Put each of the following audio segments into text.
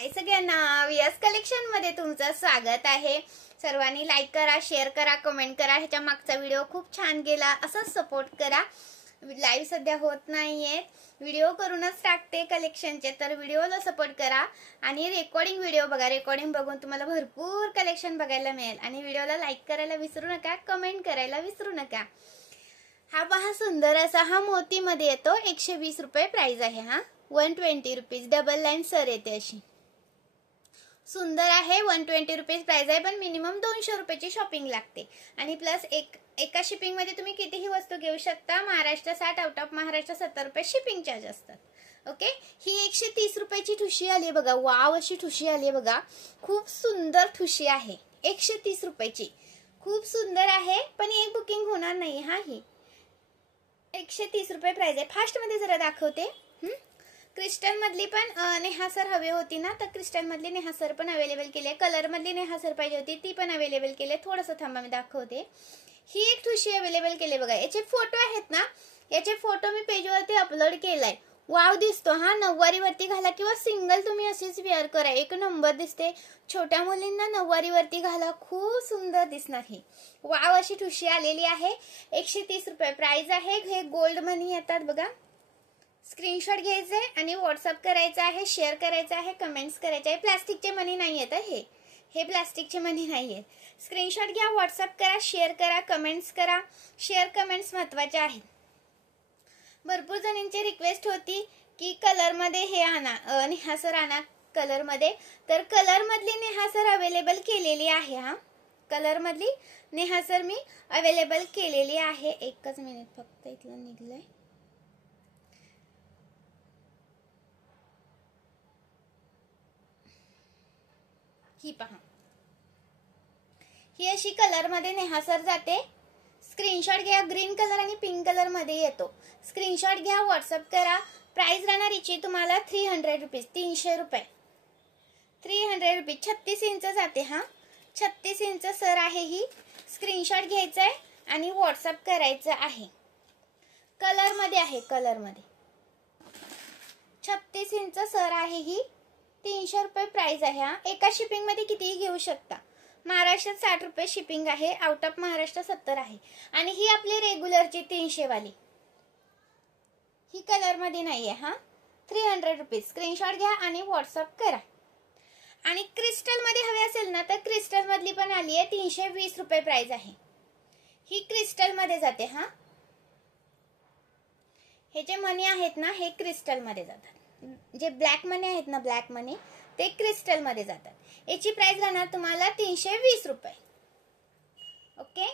हाय सगळ्यांना, VS collection मध्ये तुमचं स्वागत आहे। सर्वांनी लाईक करा, शेअर करा, कमेंट करा। ह्याच्या मागचा व्हिडिओ खूप छान गेला, असंच सपोर्ट करा। लाईव्ह सध्या होत नाहीये, व्हिडिओ करूनच टाकते कलेक्शनचे, तर व्हिडिओला सपोर्ट करा आणि रेकॉर्डिंग व्हिडिओ बघा। रेकॉर्डिंग बघून तुम्हाला भरपूर कलेक्शन बघायला मिळेल आणि व्हिडिओला लाईक करायला विसरू नका, कमेंट करायला विसरू नका। हा पहा सुंदर असा हा मोती मध्ये येतो, 120 रुपये प्राइस आहे। हा 120 रुपीज, डबल लाईन सर येते अशी, सुंदर आहे। 120 रुपीज प्राइस आहे, पण मिनिमम 200 रुपयाची शॉपिंग लागते आणि प्लस एका शिपिंग मध्ये तुम्ही कितीही वस्तू घेऊ शकता। महाराष्ट्र 60, आउट ऑफ महाराष्ट्र 70 रुपये शिपिंग चार्ज असतात। ओके, ही 130 रुपयाची ठुशी आली बघा। वाव, अशी ठुशी आली बघा, खूप सुंदर ठुशी आहे। 130 रुपयाची खूप सुंदर आहे, पण एक बुकिंग होणार नाही। हा ही 130 रुपये प्राइस आहे। फास्ट मध्ये जरा दाखवते। क्रिस्टल मधली पण नेहासर हवे होती ना, तर क्रिस्टल मधली नेहासर पण अवेलेबल केली आहे। कलर मधली नेहासर पाहिजे होती, ती पण अवेलेबल केली आहे। थोडंसं थांबा, मी दाखवते। ही एक ठुशी अवेलेबल केली बघा। याचे फोटो आहेत ना, याचे फोटो मी पेजवरती अपलोड केलाय। वाव दिसतो हा, नऊवारी वरती घाला किंवा सिंगल तुम्ही अशीच वेअर करा, एक नंबर दिसते। छोट्या मुलींना नऊवारी वरती घाला, खूप सुंदर दिसणार ही। वाव, अशी ठुशी आलेली आहे। 130 रुपये प्राइस आहे। हे गोल्ड मनी येतात बघा। स्क्रीनशॉट घ्यायचे आणि व्हॉट्सअप करायचा आहे, शेअर करायचा आहे, कमेंट्स करायचे आहे। प्लास्टिकचे मनी नाही येत हे प्लास्टिकचे मनी नाहीये। स्क्रीनशॉट घ्या, व्हॉट्सअप करा, शेअर करा, कमेंट्स करा। शेअर कमेंट्स महत्वाचे आहेत। भरपूर जणांची रिक्वेस्ट होती की कलर मध्ये हे आणा, नेहासर आणा कलर मध्ये, तर कलर मधली नेहासर अवेलेबल केलेली आहे। हा कलर मधली नेहासर मी अवेलेबल केलेली आहे। एकच मिनिट फक्त, इथलं निघलंय। ही पहा, ही अशी कलर मध्ये नेहासर जाते। स्क्रीनशॉट घ्या, ग्रीन कलर आणि पिंक कलर मध्ये येतो। स्क्रीनशॉट घ्या, व्हॉट्सअप करा। प्राइस राहणार याची तुम्हाला 300 रुपीज, 300 रुपये, 300 रुपीज। 36 इंच जाते। हा 36 इंच सर आहे ही। स्क्रीनशॉट घ्यायचा आहे आणि व्हॉट्सअप करायचं आहे। कलर मध्ये आहे, कलर मध्ये 36 इंच सर आहे ही। 300 रुपये प्राइस आहे। हा एका शिपिंग मध्ये कितीही घेऊ शकता। महाराष्ट्रात 60 रुपये शिपिंग आहे, आउट ऑफ महाराष्ट्र 70 आहे। आणि ही आपली रेग्युलरची 300 वाली, ही कलर मध्ये नाहीये। हा 300 रुपीज। स्क्रीनशॉट घ्या आणि व्हॉट्सअप करा। आणि क्रिस्टल मध्ये हवे असेल ना, तर क्रिस्टल मधली पण आली आहे, 320 रुपये प्राइस आहे। ही क्रिस्टल मध्ये जाते। हा हे जे मनी आहेत ना, हे क्रिस्टल मध्ये जातात। जे ब्लॅक मनी आहेत ना, ब्लॅक मनी, ते क्रिस्टल मध्ये जातात। याची प्राइस राहणार तुम्हाला 320 रुपये। ओके,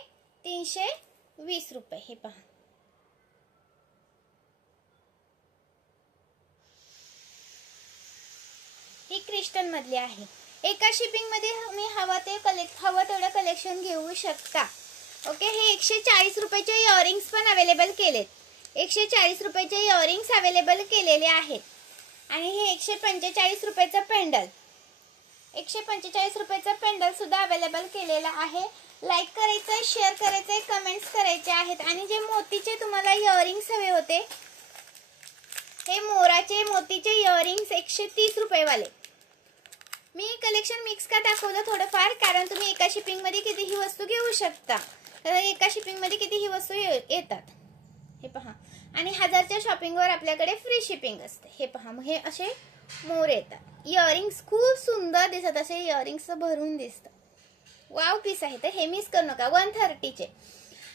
320 रुपये। हे पहा, ही क्रिस्टल मधली आहे। एका शिपिंग मध्ये तुम्ही हवं तेवढं कलेक्शन घेऊ शकता। ओके, हे 140 रुपयाचे इयरिंग्स पण अवेलेबल केलेत। 140 रुपयाचे इयरिंग्स अवेलेबल केलेले आहेत। आणि हे 145 रुपयाचं पेंडल, 145 रुपयाचं पेंडल सुद्धा अवेलेबल केलेला आहे। लाईक करायचंय, शेअर करायचंय, कमेंट्स करायचे आहेत। आणि जे मोतीचे तुम्हाला इयरिंग्स हवे होते, हे मोराचे मोतीचे इयरिंग्स 130 रुपये वाले, मी कलेक्शन मिक्स का दाखवलं थोडंफार, कारण तुम्ही एका शिपिंग मध्ये कितीही वस्तू घेऊ शकता। तर एका शिपिंग मध्ये कितीही वस्तू येतात। हे पहा, आणि 1000च्या शॉपिंग वर आपल्याकडे फ्री शिपिंग असते। हे पहा, हे असे मोर येतात। इयरिंग्स खूप सुंदर दिसत, असे इयरिंग्स भरून दिसतात। वाव पीस आहे, तर हे मिस करू नका। 130 चे।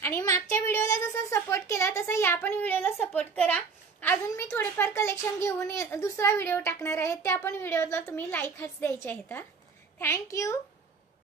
आणि मागच्या व्हिडिओला जसं सपोर्ट केला तसं या पण व्हिडिओला सपोर्ट करा। अजून मी थोडेफार कलेक्शन घेऊन दुसरा व्हिडिओ टाकणार आहे, त्या पण व्हिडिओला तुम्ही लाईक हाच द्यायचे आहेत। थँक्यू।